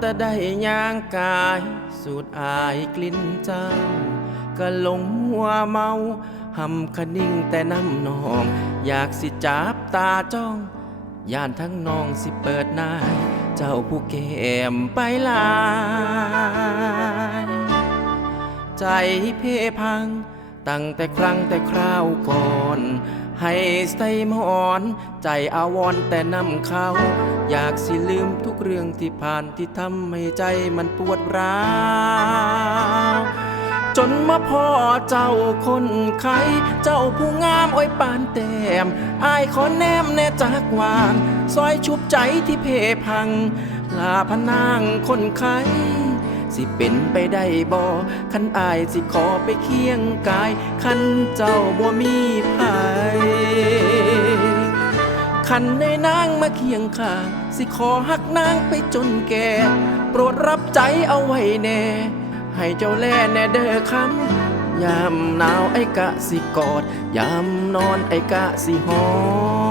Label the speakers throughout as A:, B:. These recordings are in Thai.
A: แต่ได้ย่างกายสูดอายกลิ่นเจ้า ก็หลงหัวเมาหำคนิ่งแต่น้ำนอง อยากสิจับตาจ้อง ย่านทั้งนองสิเปิดนาย เจ้าผู้แก้มไปลาย ใจเพพัง ตั้งแต่ครั้งแต่คราวก่อน ให้ใส่หมอน ใจอาวรแต่นำเขา อยากสิลืมทุกเรื่องที่ผ่านที่ทำให้ใจมันปวดร้าวจนมาพ่อเจ้าคนไข้เจ้าผู้งามอ้อยปานแต้มอายขอแนมแน่จากวางซอยชุบใจที่เพพัง ลาพนางคนไข้สิเป็นไปได้บ่คันอายสิขอไปเคียงกาย คันเจ้าบ่มีภัย คันในนางมาเคียงข้างสิขอหักนางไปจนแก่ โปรดรับใจเอาไว้แน่ ให้เจ้าแลแน่เด้อคำยามหนาวไอ้กะสิกอด ยามนอนไอ้กะสิหอม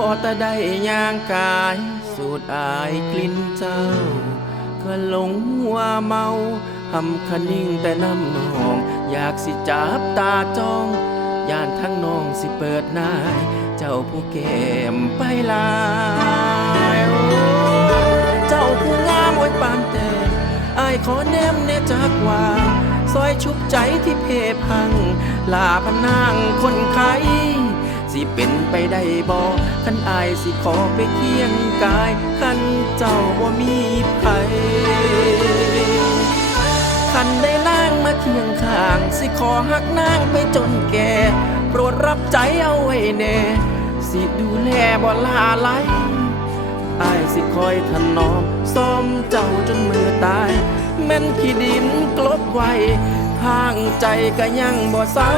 A: พอต่ได้ย่างกาย สูดอายกลิ่นเจ้า ก็หลงหัวเมาหำคะนิ่งแต่น้ำนอง อยากสิจับตาจ้องย่านทั้งน้องสิเปิดนาย เจ้าผู้แก้มไปลายเจ้าผู้งามโอ้ปานแต่อายขอแนมแนจากว่าซอยชุบใจที่เพพังลาพนางคนไข้ สิเป็นไปได้บ่คันอายสิขอไปเคียงกาย คันเจ้าบ่มีภัยคันได้นางมาเคียงข้าง สิขอหักนางไปจนแก่ โปรดรับใจเอาไว้แน่ สิดูแลบ่ลาไหลอายสิคอยถนอมซ้อมเจ้าจนมือตาย แม่นขี้ดินกลบไว้ทางใจก็ยังบ่เศร้า